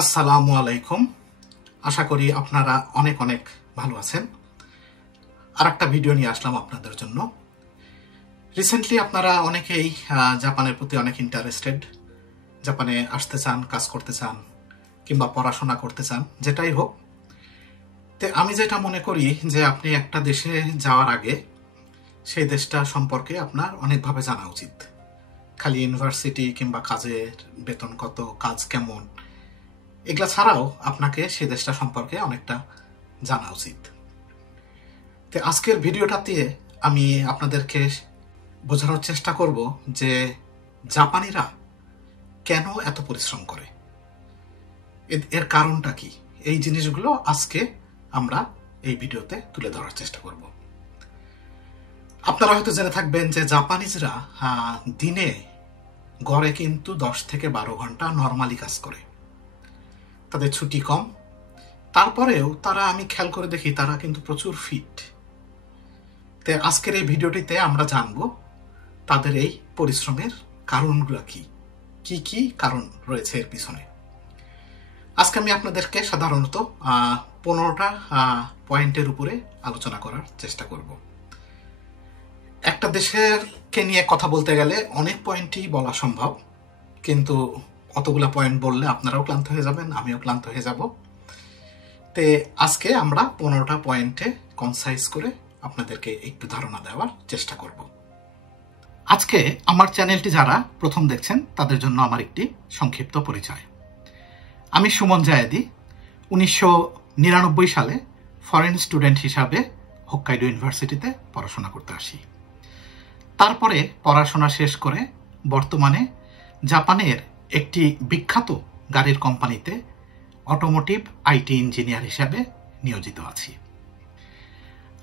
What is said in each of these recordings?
আসসালামু আলাইকুম। আশা করি আপনারা অনেক অনেক ভালো আছেন। আর একটা ভিডিও নিয়ে আসলাম আপনাদের জন্য। রিসেন্টলি আপনারা অনেকেই জাপানের প্রতি অনেক ইন্টারেস্টেড। জাপানে আসতে চান, কাজ করতে চান কিংবা পড়াশোনা করতে চান, যেটাই হোক। তো আমি যেটা মনে করি যে আপনি একটা দেশে যাওয়ার আগে সেই দেশটা সম্পর্কে আপনার অনেকভাবে জানা উচিত। খালি ইউনিভার্সিটি কিংবা কাজের বেতন কত, কাজ কেমন, এগুলা ছাড়াও আপনাকে সেই দেশটা সম্পর্কে অনেকটা জানা উচিত। তো আজকের ভিডিওটাতে আমি আপনাদেরকে বোঝানোর চেষ্টা করব যে জাপানিরা কেন এত পরিশ্রম করে, এর কারণটা কি। এই জিনিসগুলো আজকে আমরা এই ভিডিওতে তুলে ধরার চেষ্টা করব। আপনারা হয়তো জেনে থাকবেন যে জাপানিজরা দিনে গড়ে কিন্তু 10 থেকে 12 ঘন্টা নর্মালি কাজ করে। তাদের ছুটি কম, তারপরেও তারা, আমি খেয়াল করে দেখি, তারা কিন্তু প্রচুর ফিট। তো আজকের এই ভিডিওটিতে আমরা জানবো তাদের এই পরিশ্রমের কারণগুলো কি কি কি কারণ রয়েছে এর পিছনে। আজকে আমি আপনাদেরকে সাধারণত 15টা পয়েন্টের উপরে আলোচনা করার চেষ্টা করব। একটা দেশেরকে নিয়ে কথা বলতে গেলে অনেক পয়েন্টই বলা সম্ভব, কিন্তু অতগুলা পয়েন্ট বললে আপনারাও ক্লান্ত হয়ে যাবেন, আমিও ক্লান্ত হয়ে যাব। তে আজকে আমরা 15টা পয়েন্টে কনসাইজ করে আপনাদেরকে একটু ধারণা দেওয়ার চেষ্টা করব। আজকে আমার চ্যানেলটি যারা প্রথম দেখছেন তাদের জন্য আমার একটি সংক্ষিপ্ত পরিচয়। আমি সুমন জায়েদি 1999 সালে ফরেন স্টুডেন্ট হিসাবে হোক্কাইডো ইউনিভার্সিটিতে পড়াশোনা করতে আসি। তারপরে পড়াশোনা শেষ করে বর্তমানে জাপানের একটি বিখ্যাত গাড়ির কোম্পানিতে অটোমোটিভ আইটি ইঞ্জিনিয়ার হিসাবে নিয়োজিত আছি।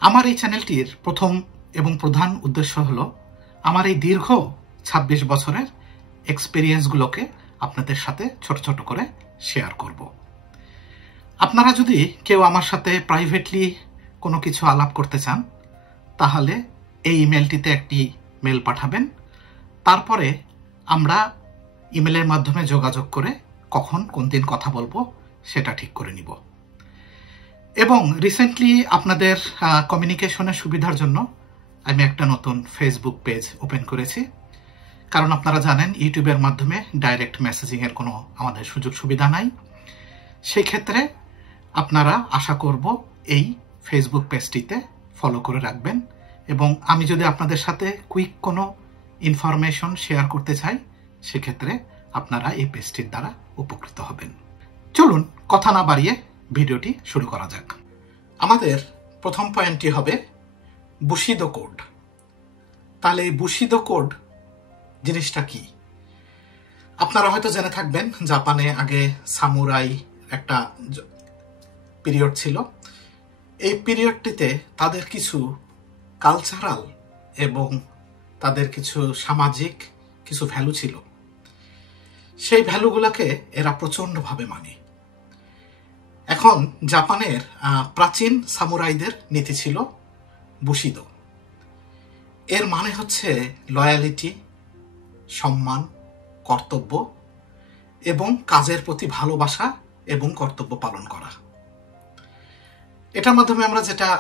আমার এই চ্যানেলটির প্রথম এবং প্রধান উদ্দেশ্য হলো আমার এই দীর্ঘ 26 বছরের এক্সপেরিয়েন্সগুলোকে আপনাদের সাথে ছোট ছোট করে শেয়ার করব। আপনারা যদি কেউ আমার সাথে প্রাইভেটলি কোনো কিছু আলাপ করতে চান, তাহলে এই ইমেলটিতে একটি মেল পাঠাবেন। তারপরে আমরা ইমেলের মাধ্যমে যোগাযোগ করে কখন কোন দিন কথা বলবো সেটা ঠিক করে নিব। এবং রিসেন্টলি আপনাদের কমিউনিকেশনের সুবিধার জন্য আমি একটা নতুন ফেসবুক পেজ ওপেন করেছি। কারণ আপনারা জানেন ইউটিউবের মাধ্যমে ডাইরেক্ট মেসেজিংয়ের কোনো আমাদের সুযোগ সুবিধা নাই। সেই ক্ষেত্রে আপনারা আশা করব এই ফেসবুক পেজটিতে ফলো করে রাখবেন, এবং আমি যদি আপনাদের সাথে কুইক কোনো ইনফরমেশন শেয়ার করতে চাই, সেক্ষেত্রে আপনারা এই পেজটির দ্বারা উপকৃত হবেন। চলুন কথা না বাড়িয়ে ভিডিওটি শুরু করা যাক। আমাদের প্রথম পয়েন্টটি হবে বুশিদো কোড। তাহলে এই বুশিদো কোড জিনিসটা কি? আপনারা হয়তো জেনে থাকবেন জাপানে আগে সামুরাই একটা পিরিয়ড ছিল। এই পিরিয়ডটিতে তাদের কিছু কালচারাল এবং তাদের কিছু সামাজিক কিছু ভ্যালু ছিল। সেই ভ্যালুগুলোকে এরা প্রচণ্ডভাবে মানে। এখন জাপানের প্রাচীন সামুরাইদের নীতি ছিল বুশিদো। এর মানে হচ্ছে লয়ালিটি, সম্মান, কর্তব্য এবং কাজের প্রতি ভালোবাসা এবং কর্তব্য পালন করা। এটার মাধ্যমে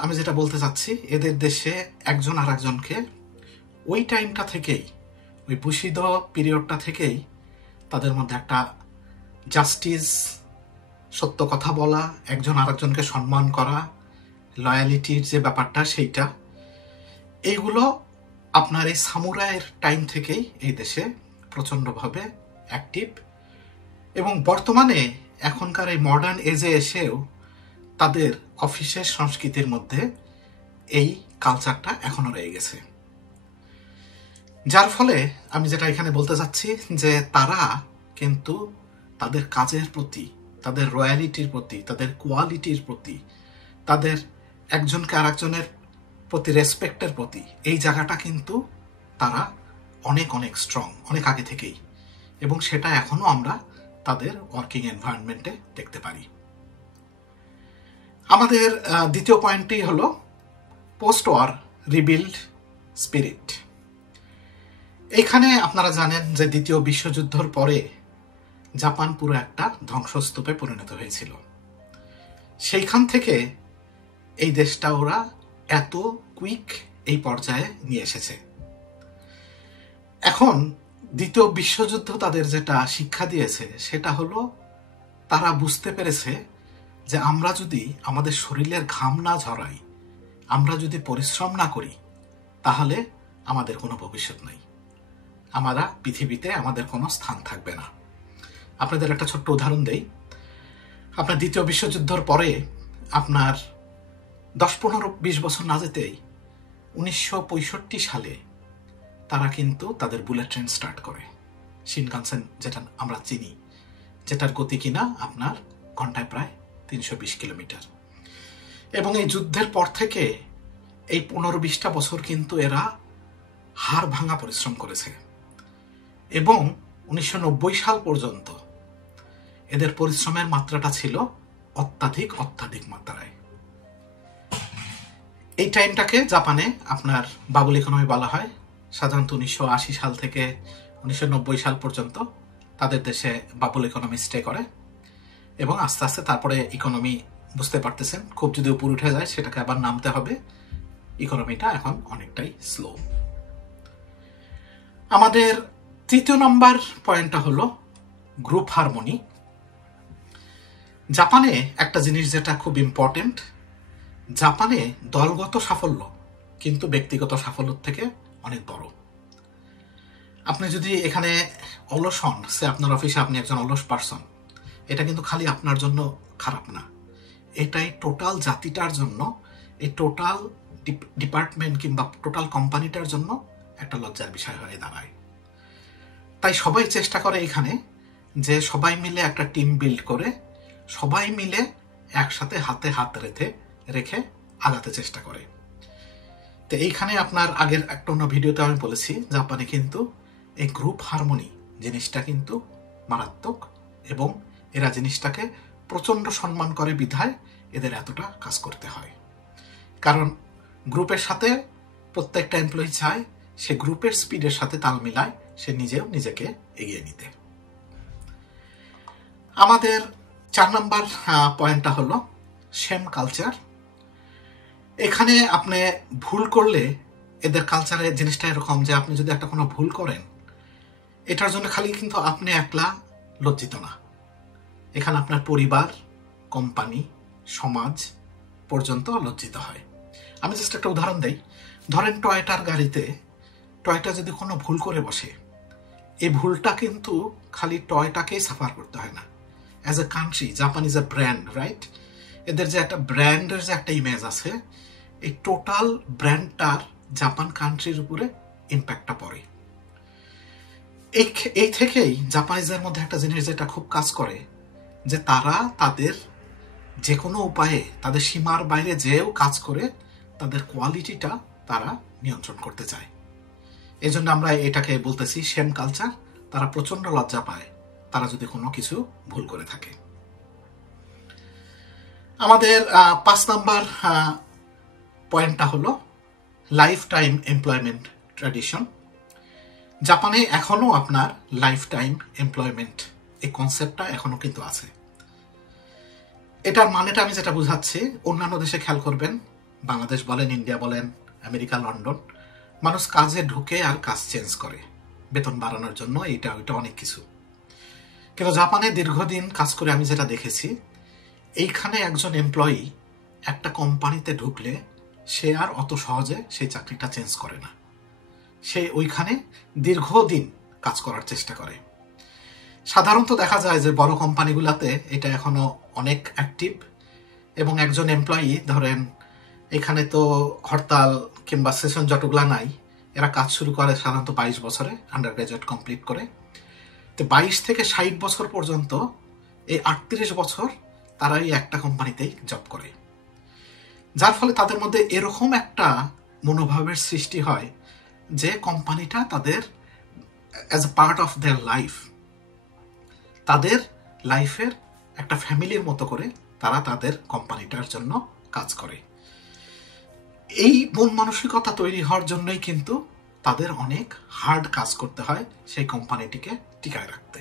আমি যেটা বলতে চাচ্ছি, এদের দেশে একজন আর একজনকে ওই টাইমটা থেকেই, ওই বুশিদো পিরিয়ডটা থেকেই তাদের মধ্যে একটা জাস্টিস, সত্য কথা বলা, একজন আরেকজনকে সম্মান করা, লয়ালিটির যে ব্যাপারটা সেইটা, এইগুলো আপনার এই সামুরাইয়ের টাইম থেকেই এই দেশে প্রচণ্ডভাবে অ্যাক্টিভ। এবং বর্তমানে এখনকার এই মডার্ন এজে এসেও তাদের অফিসের সংস্কৃতির মধ্যে এই কালচারটা এখনো রয়ে গেছে। যার ফলে আমি যেটা এখানে বলতে চাচ্ছি যে তারা কিন্তু তাদের কাজের প্রতি, তাদের রয়্যালিটির প্রতি, তাদের কোয়ালিটির প্রতি, তাদের একজনকে আরেকজনের প্রতি রেসপেক্টের প্রতি, এই জায়গাটা কিন্তু তারা অনেক অনেক স্ট্রং, অনেক আগে থেকেই। এবং সেটা এখনো আমরা তাদের ওয়ার্কিং এনভায়রনমেন্টে দেখতে পারি। আমাদের দ্বিতীয় পয়েন্টটি হলো পোস্ট ওয়ার রিবিল্ড স্পিরিট। এইখানে আপনারা জানেন যে দ্বিতীয় বিশ্বযুদ্ধের পরে জাপান পুরো একটা ধ্বংসস্তূপে পরিণত হয়েছিল। সেইখান থেকে এই দেশটা ওরা এত কুইক এই পর্যায়ে নিয়ে এসেছে। এখন দ্বিতীয় বিশ্বযুদ্ধ তাদের যেটা শিক্ষা দিয়েছে সেটা হলো তারা বুঝতে পেরেছে যে আমরা যদি আমাদের শরীরের ঘাম না ঝরাই, আমরা যদি পরিশ্রম না করি, তাহলে আমাদের কোনো ভবিষ্যৎ নাই, আমরা পৃথিবীতে আমাদের কোনো স্থান থাকবে না। আপনাদের একটা ছোট্ট উদাহরণ দেই। আপনার দ্বিতীয় বিশ্বযুদ্ধের পরে আপনার 10-15-20 বছর না যেতেই 1965 সালে তারা কিন্তু তাদের বুলেট ট্রেন স্টার্ট করে, শিনকানসেন যেটা আমরা চিনি, যেটার গতি কিনা আপনার ঘন্টায় প্রায় 320 কিলোমিটার। এবং এই যুদ্ধের পর থেকে এই 15-20টা বছর কিন্তু এরা হাড় ভাঙা পরিশ্রম করেছে এবং 1990 সাল পর্যন্ত এদের পরিশ্রমের মাত্রাটা ছিল অত্যাধিক মাত্রায়। এই টাইমটাকে জাপানে আপনার বাবল ইকোনমি বলা হয়। সাধারণত 1980 সাল থেকে 1990 সাল পর্যন্ত তাদের দেশে বাবল ইকোনমি স্টে করে এবং আস্তে আস্তে তারপরে ইকোনমি বুঝতে পারতেছেন খুব যদি উপর উঠে যায় সেটাকে আবার নামতে হবে। ইকোনমিটা এখন অনেকটাই স্লো। আমাদের তৃতীয় নম্বর পয়েন্টটা হলো গ্রুপ হারমোনি। জাপানে একটা জিনিস যেটা খুব ইম্পর্টেন্ট, জাপানে দলগত সাফল্য কিন্তু ব্যক্তিগত সাফল্যের থেকে অনেক বড়। আপনি যদি এখানে অলস হন, সে আপনার অফিসে আপনি একজন অলস পার্সন, এটা কিন্তু খালি আপনার জন্য খারাপ না, এটাই টোটাল জাতিটার জন্য, এই টোটাল ডিপার্টমেন্ট কিংবা টোটাল কোম্পানিটার জন্য একটা লজ্জার বিষয় হয়ে দাঁড়ায়। তাই সবাই চেষ্টা করে এখানে যে সবাই মিলে একটা টিম বিল্ড করে সবাই মিলে একসাথে হাতে হাত রেখে আগাতে চেষ্টা করে। তো এইখানে আপনার আগের একটা অন্য ভিডিওতে আমি বলেছি জাপানে কিন্তু এই গ্রুপ হারমোনি জিনিসটা কিন্তু মারাত্মক এবং এরা জিনিসটাকে প্রচণ্ড সম্মান করে বিধায় এদের এতটা কাজ করতে হয়। কারণ গ্রুপের সাথে প্রত্যেকটা এমপ্লয়ি চায় সে গ্রুপের স্পিডের সাথে তাল মিলায় সে নিজেও নিজেকে এগিয়ে নিতে। আমাদের 4 নম্বর পয়েন্টটা হলো শেম কালচার। এখানে আপনি ভুল করলে এদের কালচারের জিনিসটা এরকম যে আপনি যদি একটা কোনো ভুল করেন এটার জন্য খালি কিন্তু আপনি একলা লজ্জিত না, এখানে আপনার পরিবার, কোম্পানি, সমাজ পর্যন্ত লজ্জিত হয়। আমি জাস্ট একটা উদাহরণ দেই। ধরেন টয়োটার গাড়িতে টয়োটা যদি কোনো ভুল করে বসে, এই ভুলটা কিন্তু খালি টয়োটাকেই সাফার করতে হয় না। As a country Japan is a brand, right? এদের যে একটা ব্র্যান্ডের যে একটা ইমেজ আছে, এই টোটাল ব্র্যান্ডটার জাপান কান্ট্রির উপরে ইম্প্যাক্টটা পড়ে। এই থেকেই জাপানিজদের মধ্যে একটা জিনিস যেটা খুব কাজ করে যে তারা তাদের যে কোনো উপায়ে তাদের সীমার বাইরে যেও কাজ করে তাদের কোয়ালিটিটা তারা নিয়ন্ত্রণ করতে চায়। এই জন্য আমরা এটাকে বলতেছি শেম কালচার। তারা প্রচন্ড লজ্জা পায় তারা যদি কোনো কিছু ভুল করে থাকে। আমাদের 5 নম্বর পয়েন্টটা হলো লাইফ টাইম এমপ্লয়মেন্ট ট্র্যাডিশন। জাপানে এখনো আপনার লাইফ টাইম এমপ্লয়মেন্ট এই কনসেপ্টটা এখনো কিন্তু আছে। এটার মানেটা আমি যেটা বুঝাচ্ছি, অন্যান্য দেশে খেয়াল করবেন, বাংলাদেশ বলেন, ইন্ডিয়া বলেন, আমেরিকা, লন্ডন, মানুষ কাজে ঢুকে আর কাজ চেঞ্জ করে বেতন বাড়ানোর জন্য, এটা ওইটা অনেক কিছু। কিন্তু জাপানে দীর্ঘদিন কাজ করে আমি যেটা দেখেছি, এইখানে একজন এমপ্লয়ি একটা কোম্পানিতে ঢুকলে সে আর অত সহজে সেই চাকরিটা চেঞ্জ করে না, সে ওইখানে দীর্ঘদিন কাজ করার চেষ্টা করে। সাধারণত দেখা যায় যে বড় কোম্পানিগুলোতে এটা এখনো অনেক অ্যাক্টিভ এবং একজন এমপ্লয়ি ধরেন এখানে তো হরতাল কিংবা সেশন যতগুলা নাই, এরা কাজ শুরু করে সাধারণত 22 বছরে আন্ডার গ্রাজুয়েট কমপ্লিট করে। তো 22 থেকে 60 বছর পর্যন্ত এই 38 বছর তারা এই একটা কোম্পানিতেই জব করে, যার ফলে তাদের মধ্যে এরকম একটা মনোভাবের সৃষ্টি হয় যে কোম্পানিটা তাদের as a part of their life, তাদের লাইফের একটা ফ্যামিলির মতো করে তারা তাদের কোম্পানিটার জন্য কাজ করে। এই মন মানসিকতা তৈরি হওয়ার জন্যই কিন্তু তাদের অনেক হার্ড কাজ করতে হয় সেই কোম্পানিটিকে টিকায় রাখতে।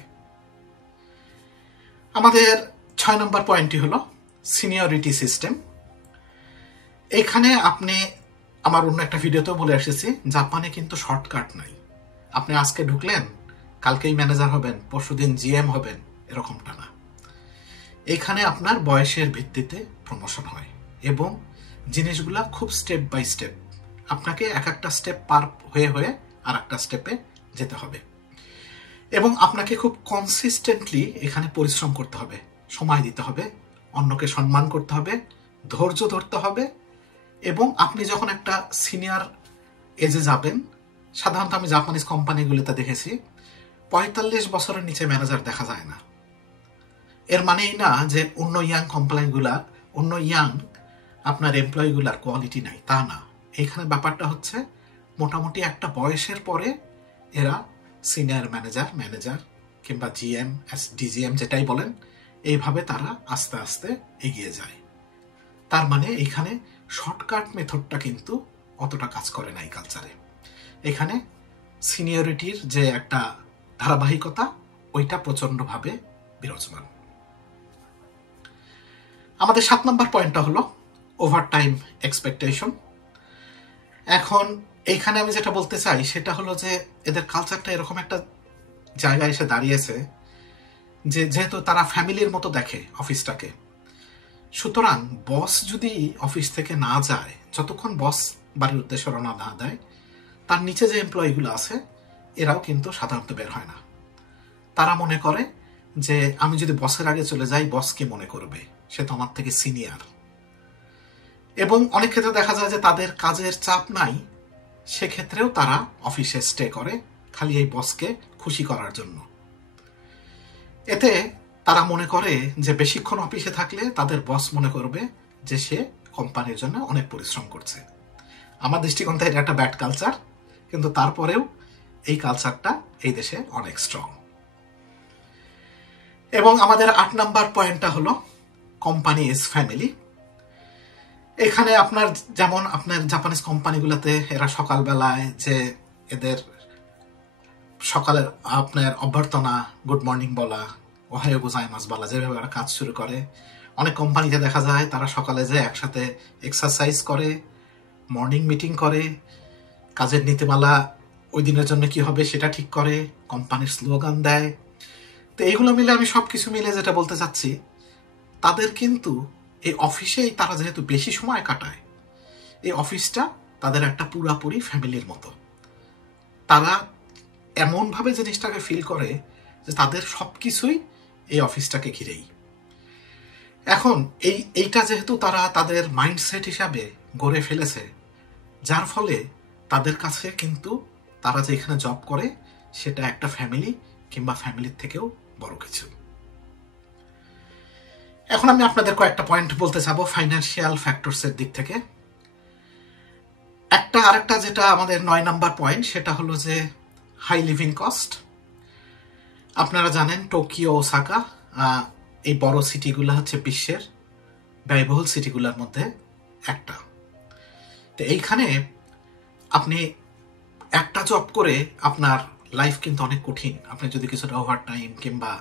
আমাদের 6 নম্বর পয়েন্টটি হলো সিনিয়রিটি সিস্টেম। এখানে আপনি আমার অন্য একটা ভিডিওতেও বলে এসেছি, জাপানে কিন্তু শর্টকাট নাই। আপনি আজকে ঢুকলেন, কালকেই ম্যানেজার হবেন, পরশুদিন জিএম হবেন, এরকমটা না। এখানে আপনার বয়সের ভিত্তিতে প্রমোশন হয় এবং জিনিসগুলা খুব স্টেপ বাই স্টেপ, আপনাকে এক একটা স্টেপ পার হয়ে হয়ে আর একটা স্টেপে যেতে হবে এবং আপনাকে খুব কনসিস্টেন্টলি এখানে পরিশ্রম করতে হবে, সময় দিতে হবে, অন্যকে সম্মান করতে হবে, ধৈর্য ধরতে হবে। এবং আপনি যখন একটা সিনিয়র এজে যাবেন, সাধারণত আমি জাপানিজ কোম্পানিগুলোতে দেখেছি 45 বছরের নিচে ম্যানেজার দেখা যায় না। এর মানেই না যে অন্য ইয়াং কোম্পানিগুলা, অন্য ইয়াং আপনার এমপ্লয়িগুলার কোয়ালিটি নাই, তা না। এখানে ব্যাপারটা হচ্ছে মোটামুটি একটা বয়সের পরে এরা সিনিয়র ম্যানেজার কিংবা জিএম, ডিজিএম যেটাই বলেন, এইভাবে তারা আস্তে আস্তে এগিয়ে যায়। তার মানে এখানে শর্টকাট মেথডটা কিন্তু অতটা কাজ করে না এই কালচারে। এখানে সিনিয়রিটির যে একটা ধারাবাহিকতা, ওইটা প্রচন্ডভাবে বিরাজমান। আমাদের 7 নম্বর পয়েন্টটা হলো ওভারটাইম এক্সপেকটেশন। এখন এইখানে আমি যেটা বলতে চাই সেটা হলো যে এদের কালচারটা এরকম একটা জায়গায় এসে দাঁড়িয়েছে যে যেহেতু তারা ফ্যামিলির মতো দেখে অফিসটাকে, সুতরাং বস যদি অফিস থেকে না যায়, যতক্ষণ বস বাড়ির উদ্দেশ্যে রওনা না দেয়, তার নিচে যে এমপ্লয়িগুলো আছে এরাও কিন্তু সাধারণত বের হয় না। তারা মনে করে যে আমি যদি বসের আগে চলে যাই, বস কি মনে করবে, সে তো আমার থেকে সিনিয়র। এবং অনেক ক্ষেত্রে দেখা যায় যে তাদের কাজের চাপ নাই, সেক্ষেত্রেও তারা অফিসে স্টে করে খালি এই বসকে খুশি করার জন্য। এতে তারা মনে করে যে বেশিক্ষণ অফিসে থাকলে তাদের বস মনে করবে যে সে কোম্পানির জন্য অনেক পরিশ্রম করছে। আমার দৃষ্টিকোণ থেকে এটা একটা ব্যাড কালচার, কিন্তু তারপরেও এই কালচারটা এই দেশে অনেক স্ট্রং। এবং আমাদের 8 নম্বর পয়েন্টটা হলো কোম্পানি ইজ ফ্যামিলি। এখানে আপনার যেমন আপনার জাপানিজ কোম্পানিগুলোতে এরা সকালবেলায় যে এদের সকালের আপনার অভ্যর্থনা, গুড মর্নিং বলা, ওহায়ো গোজাইমাস বলা, যেভাবে ওরা কাজ শুরু করে, অনেক কোম্পানিতে দেখা যায় তারা সকালে যে একসাথে এক্সারসাইজ করে, মর্নিং মিটিং করে, কাজের নীতিমালা ওই দিনের জন্য কি হবে সেটা ঠিক করে, কোম্পানির স্লোগান দেয়। তো এইগুলো মিলে আমি সবকিছু মিলে যেটা বলতে চাচ্ছি, তাদের কিন্তু এই অফিসেই তারা যেহেতু বেশি সময় কাটায়, এই অফিসটা তাদের একটা পুরাপুরি ফ্যামিলির মতো। তারা এমনভাবে জিনিসটাকে ফিল করে যে তাদের সবকিছুই এই অফিসটাকে ঘিরেই। এখন এইটা যেহেতু তারা তাদের মাইন্ডসেট হিসাবে গড়ে ফেলেছে, যার ফলে তাদের কাছে কিন্তু তারা যে এখানে জব করে সেটা একটা ফ্যামিলি কিংবা ফ্যামিলির থেকেও বড় কিছু। এখন আমি আপনাদের কয়েকটা পয়েন্ট বলতে চাবো ফাইন্যান্সিয়াল ফ্যাক্টরসের দিক থেকে। আরেকটা যেটা আমাদের 9 নম্বর পয়েন্ট, সেটা হলো যে হাই লিভিং কস্ট। আপনারা জানেন টোকিও, ওসাকা, এই বড় সিটিগুলো হচ্ছে বিশ্বের ব্যয়বহুল সিটিগুলোর মধ্যে একটা। তো এইখানে আপনি একটা জব করে আপনার লাইফ কিন্তু অনেক কঠিন, আপনি যদি কিছুটা ওভার টাইম কিংবা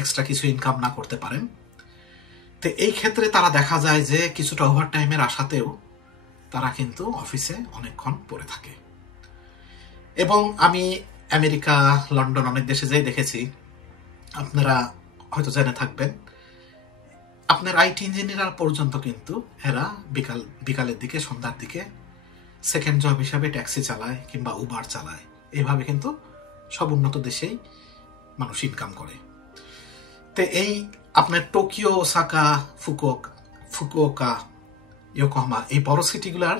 এক্সট্রা কিছু ইনকাম না করতে পারেন। তো এই ক্ষেত্রে তারা দেখা যায় যে কিছুটা ওভার টাইমের আশাতেও তারা কিন্তু অফিসে অনেকক্ষণ পড়ে থাকে। এবং আমি আমেরিকা, লন্ডন, অনেক দেশে যেয়ে দেখেছি, আপনারা হয়তো জেনে থাকবেন, আপনার আইটি ইঞ্জিনিয়ার পর্যন্ত কিন্তু এরা বিকালের দিকে, সন্ধ্যার দিকে সেকেন্ড জব হিসাবে ট্যাক্সি চালায় কিংবা উবার চালায়। এইভাবে কিন্তু সব উন্নত দেশেই মানুষ ইনকাম করে। তো এই আপনার টোকিও, ওসাকা, ফুকুওকা, ইয়োকোহামা, এই বড় সিটিগুলার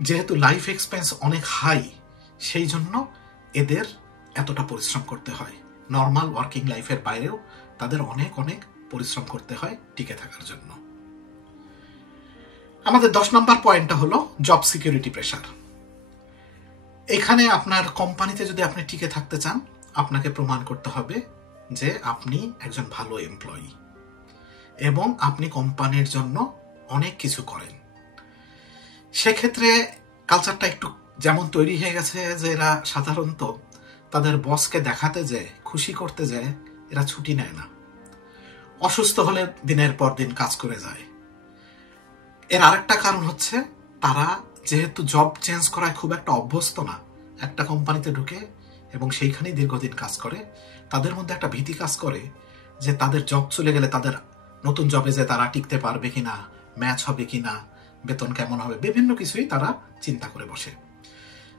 যেহেতু লাইফ এক্সপেন্স অনেক হাই, সেই জন্য এদের এতটা পরিশ্রম করতে হয়। নর্মাল ওয়ার্কিং লাইফের বাইরেও তাদের অনেক অনেক পরিশ্রম করতে হয় টিকে থাকার জন্য। আমাদের 10 নম্বর পয়েন্টটা হলো জব সিকিউরিটি প্রেশার। এখানে আপনার কোম্পানিতে যদি আপনি টিকে থাকতে চান, আপনাকে প্রমাণ করতে হবে যে আপনি একজন ভালো এমপ্লয়ি এবং আপনি কোম্পানির জন্য অনেক কিছু করেন। সেক্ষেত্রে কালচারটা একটু যেমন তৈরি হয়ে গেছে যে এরা সাধারণত তাদের বসকে দেখাতে যায়, খুশি করতে যায়, এরা ছুটি নেয় না। অসুস্থ হলে দিনের পর দিন কাজ করে যায়। এর আরেকটা কারণ হচ্ছে তারা যেহেতু জব চেঞ্জ করায় খুব একটা অভ্যস্ত না, একটা কোম্পানিতে ঢুকে এবং সেইখানেই দীর্ঘদিন কাজ করে, তাদের মধ্যে একটা ভীতি কাজ করে যে তাদের জব চলে গেলে তাদের নতুন জবে যে তারা টিকতে পারবে কিনা, ম্যাচ হবে কিনা, বেতন কেমন হবে, বিভিন্ন কিছুই তারা চিন্তা করে বসে।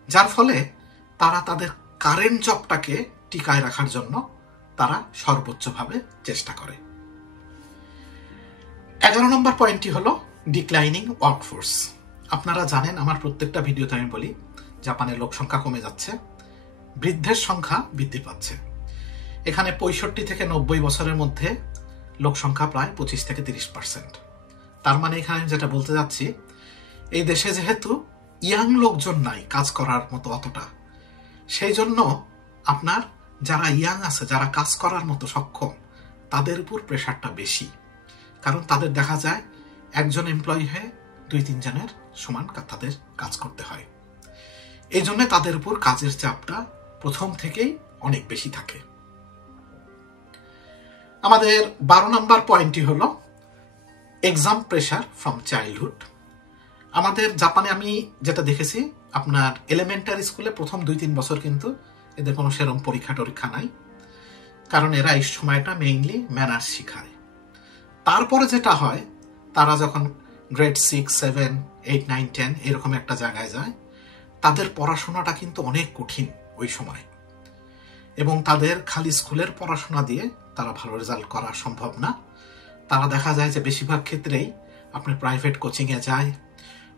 যার ফলে তারা তাদের কারেন্ট জবটাকে টিকায় রাখার জন্য তারা সর্বোচ্চভাবে চেষ্টা করে। 11 নম্বর পয়েন্টটি হলো ডিক্লাইনিং ওয়ার্কফোর্স। আপনারা জানেন, আমার প্রত্যেকটা ভিডিওতে আমি বলি জাপানের লোক সংখ্যা কমে যাচ্ছে, বৃদ্ধের সংখ্যা বৃদ্ধি পাচ্ছে। এখানে 65 থেকে 90 বছরের মধ্যে লোক সংখ্যা প্রায় 25 থেকে 30%। তার মানে এখানে যেটা বলতে যাচ্ছি, এই দেশে যেহেতু ইয়াং লোকজন নাই কাজ করার মতো অতটা, সেই জন্য আপনার যারা ইয়াং আছে, যারা কাজ করার মতো সক্ষম, তাদের উপর প্রেশারটা বেশি। কারণ তাদের দেখা যায় একজন এমপ্লয়ি হয়ে 2-3 জনের সমান তাদের কাজ করতে হয়। এই জন্য তাদের উপর কাজের চাপটা প্রথম থেকেই অনেক বেশি থাকে। আমাদের 12 নম্বর পয়েন্টটি হলো এক্সাম প্রেশার ফ্রম চাইল্ডহুড। আমাদের জাপানে আমি যেটা দেখেছি, আপনার এলিমেন্টারি স্কুলে প্রথম 2-3 বছর কিন্তু এদের কোনো সেরকম পরীক্ষা নাই, কারণ এরা এই সময়টা মেইনলি ম্যানার্স শিখায়। তারপরে যেটা হয়, তারা যখন গ্রেড 6, 7, 8, 9, 10 এরকম একটা জায়গায় যায়, তাদের পড়াশোনাটা কিন্তু অনেক কঠিন ওই সময়, এবং তাদের খালি স্কুলের পড়াশোনা দিয়ে তারা ভালো রেজাল্ট করা সম্ভব না। তারা দেখা যায় যে বেশিরভাগ ক্ষেত্রেই আপনি প্রাইভেট কোচিংয়ে যায়,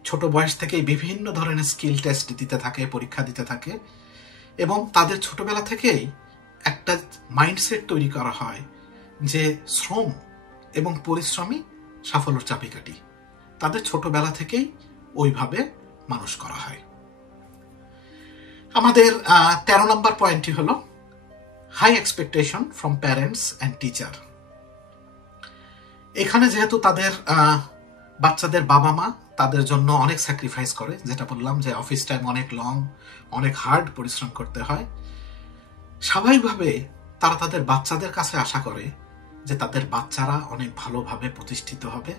ছোট বয়স থেকেই বিভিন্ন ধরনের স্কিল টেস্ট দিতে থাকে, পরীক্ষা দিতে থাকে, এবং তাদের ছোটবেলা থেকেই একটা মাইন্ডসেট তৈরি করা হয় যে শ্রম এবং পরিশ্রমই সাফল্যের চাবিকাঠি। তাদের ছোটবেলা থেকেই ওইভাবে মানুষ করা হয়। আমাদের 13 নম্বর পয়েন্টটি হলো high expectation from parents and teacher. এখানে যেহেতু তাদের বাচ্চাদের বাবা মা তাদের জন্য অনেক স্যাক্রিফাইস করে, যেটা বললাম যে অফিস টাইম অনেক লং, অনেক হার্ড পরিশ্রম করতে হয়, স্বাভাবিকভাবে তারা তাদের বাচ্চাদের কাছে আশা করে যে তাদের বাচ্চারা অনেক ভালোভাবে প্রতিষ্ঠিত হবে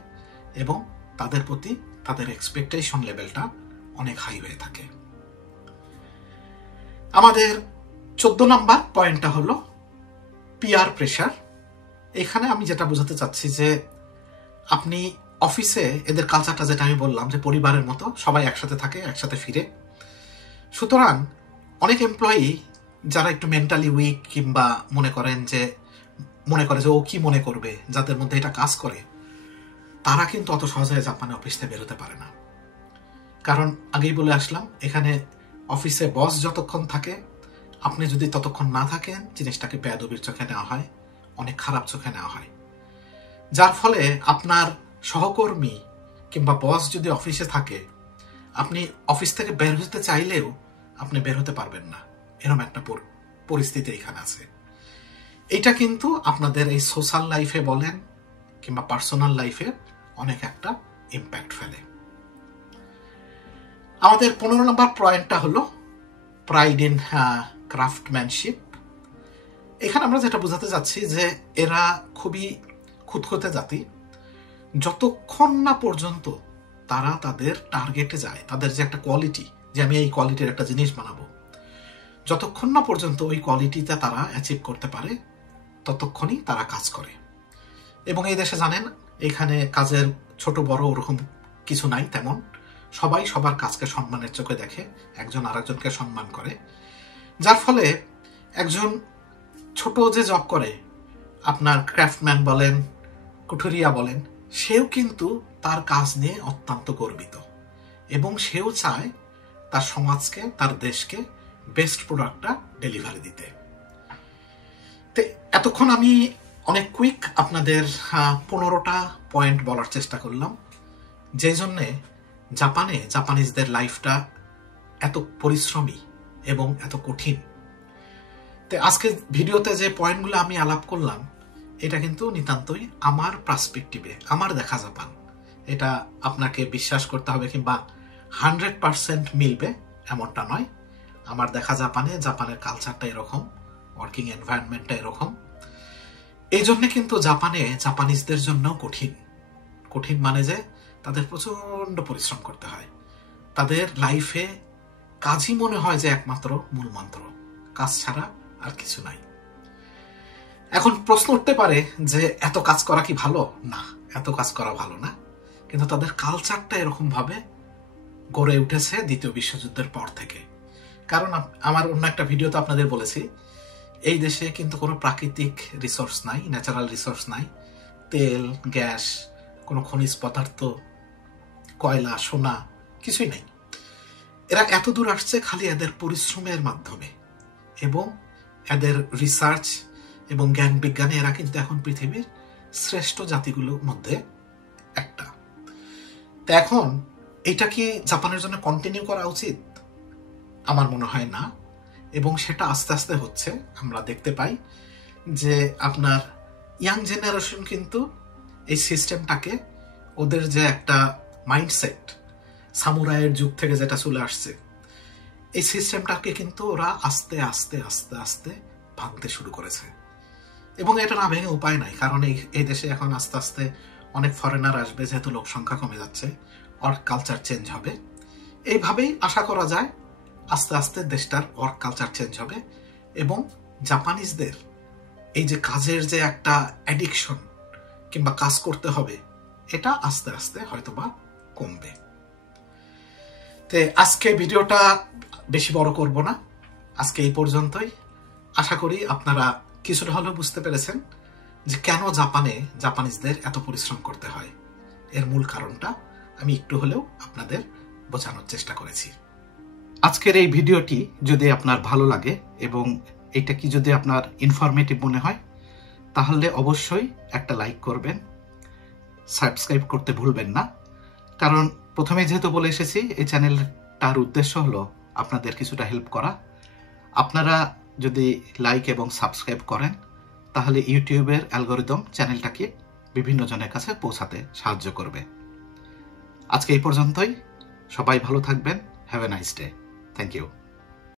এবং তাদের প্রতি তাদের এক্সপেকটেশন লেভেলটা অনেক হাই হয়ে থাকে। আমাদের 14 নম্বর পয়েন্টটা হলো পিয়ার প্রেশার। এখানে আমি যেটা বোঝাতে চাচ্ছি যে আপনি অফিসে এদের কালচারটা যেটা আমি বললাম যে পরিবারের মতো সবাই একসাথে থাকে, একসাথে ফিরে। সুতরাং অনেক এমপ্লয়ি যারা একটু মেন্টালি উইক কিংবা মনে করে যে ও কি মনে করবে, যাদের মধ্যে এটা কাজ করে, তারা কিন্তু অত সহজে জাপানে অফিস থেকে বেরোতে পারে না। কারণ আগেই বলে আসলাম, এখানে অফিসে বস যতক্ষণ থাকে, আপনি যদি ততক্ষণ না থাকেন, জিনিসটাকে বেয়াদবির চোখে নেওয়া হয়, অনেক খারাপ চোখে নেওয়া হয়। যার ফলে আপনার সহকর্মী কিংবা বস যদি অফিসে থাকে, আপনি অফিস থেকে বের হতে চাইলেও আপনি বের হতে পারবেন না, এরকম একটা পরিস্থিতি এখানে আছে। এটা কিন্তু আপনাদের এই সোশ্যাল লাইফে বলেন কিংবা পার্সোনাল লাইফে অনেক একটা ইম্প্যাক্ট ফেলে। আমাদের 15 নম্বর পয়েন্টটা হলো প্রাইড ইন ক্রাফটম্যানশিপ। এখানে আমরা যেটা বোঝাতে যাচ্ছি যে এরা খুবই খুঁতখুঁতে জাতি। যতক্ষণ না পর্যন্ত তারা তাদের টার্গেটে যায়, তাদের যে একটা কোয়ালিটি, যে আমি এই কোয়ালিটির একটা জিনিস বানাবো, যতক্ষণ না পর্যন্ত ওই কোয়ালিটিটা তারা অ্যাচিভ করতে পারে, ততক্ষণই তারা কাজ করে। এবং এই দেশে জানেন, এখানে কাজের ছোট বড় ওরকম কিছু নাই তেমন, সবাই সবার কাজকে সম্মানের চোখে দেখে, একজন আরেকজনকে সম্মান করে। যার ফলে একজন ছোট যে জব করে, আপনার ক্রাফটম্যান বলেন, কুঠুরিয়া বলেন, সেও কিন্তু তার কাজ নিয়ে অত্যন্ত গর্বিত এবং সেও চায় তার সমাজকে, তার দেশকে বেস্ট প্রোডাক্টটা ডেলিভারি দিতে। তো এতক্ষণ আমি অনেক কুইক আপনাদের 15টা পয়েন্ট বলার চেষ্টা করলাম, যে জন্যে জাপানিজদের লাইফটা এত পরিশ্রমী এবং এত কঠিন। তো আজকে ভিডিওতে যে পয়েন্টগুলো আমি আলাপ করলাম, এটা কিন্তু নিতান্তই আমার পার্সপেক্টিভে, আমার দেখা জাপান। এটা আপনাকে বিশ্বাস করতে হবে কিংবা 100% মিলবে এমনটা নয়। আমার দেখা জাপানের কালচারটা এরকম, ওয়ার্কিং এনভায়রনমেন্টটা এরকম। এই জন্য কিন্তু জাপানিজদের জন্য কঠিন মানে যে তাদের প্রচন্ড পরিশ্রম করতে হয়। তাদের লাইফে কাজই মনে হয় যে একমাত্র মূল মন্ত্র, কাজ ছাড়া আর কিছু নাই। এখন প্রশ্ন উঠতে পারে যে এত কাজ করা কি ভালো? না, এত কাজ করা ভালো না, কিন্তু তাদের কালচারটা এরকম ভাবে গড়ে উঠেছে দ্বিতীয় বিশ্বযুদ্ধের পর থেকে। কারণ আমার অন্য একটা ভিডিওতে আপনাদের বলেছি, এই দেশে কিন্তু কোনো প্রাকৃতিক রিসোর্স নাই, ন্যাচারাল রিসোর্স নাই, তেল, গ্যাস, কোনো খনিজ পদার্থ, কয়লা, সোনা কিছুই নেই। এরা এত দূর আসছে খালি এদের পরিশ্রমের মাধ্যমে এবং এদের রিসার্চ এবং জ্ঞান বিজ্ঞানে এরা কিন্তু এখন পৃথিবীর শ্রেষ্ঠ জাতিগুলোর মধ্যে একটা। তো এখন এটা কি জাপানের জন্য কন্টিনিউ করা উচিত? আমার মনে হয় না, এবং সেটা আস্তে আস্তে হচ্ছে। আমরা দেখতে পাই যে আপনার ইয়াং জেনারেশন কিন্তু এই সিস্টেমটাকে, ওদের যে একটা মাইন্ডসেট সামুরাইয়ের যুগ থেকে যেটা চলে আসছে, এই সিস্টেমটাকে কিন্তু ওরা আস্তে আস্তে আস্তে আস্তে ভাঙতে শুরু করেছে। এবং এটা না ভেঙে উপায় নাই, কারণ এই দেশে এখন আস্তে আস্তে অনেক ফরেনার আসবে, যেহেতু লোক সংখ্যা কমে যাচ্ছে, ওয়ার্ক কালচার চেঞ্জ হবে। এইভাবেই আশা করা যায় আস্তে আস্তে দেশটার ওয়ার্ক কালচার চেঞ্জ হবে এবং জাপানিজদের এই যে কাজের যে একটা অ্যাডিকশন কিংবা কাজ করতে হবে, এটা আস্তে আস্তে হয়তোবা কমবে। তো আজকে ভিডিওটা বেশি বড় করব না, আজকে এই পর্যন্তই। আশা করি আপনারা কিছুটা হলেও বুঝতে পেরেছেন যে কেন জাপানিজদের এত পরিশ্রম করতে হয়। এর মূল কারণটা আমি একটু হলেও আপনাদের বোঝানোর চেষ্টা করেছি। আজকের এই ভিডিওটি যদি আপনার ভালো লাগে এবং এটা কি যদি আপনার ইনফরমেটিভ মনে হয়, তাহলে অবশ্যই একটা লাইক করবেন, সাবস্ক্রাইব করতে ভুলবেন না। কারণ প্রথমে যেহেতু বলে এসেছি, এই চ্যানেলটার উদ্দেশ্য হলো আপনাদের কিছুটা হেল্প করা। আপনারা যদি লাইক এবং সাবস্ক্রাইব করেন, তাহলে ইউটিউবের অ্যালগরিদম চ্যানেলটাকে বিভিন্ন জনের কাছে পৌঁছাতে সাহায্য করবে। আজকে এই পর্যন্তই। সবাই ভালো থাকবেন। Have a nice day. Thank you.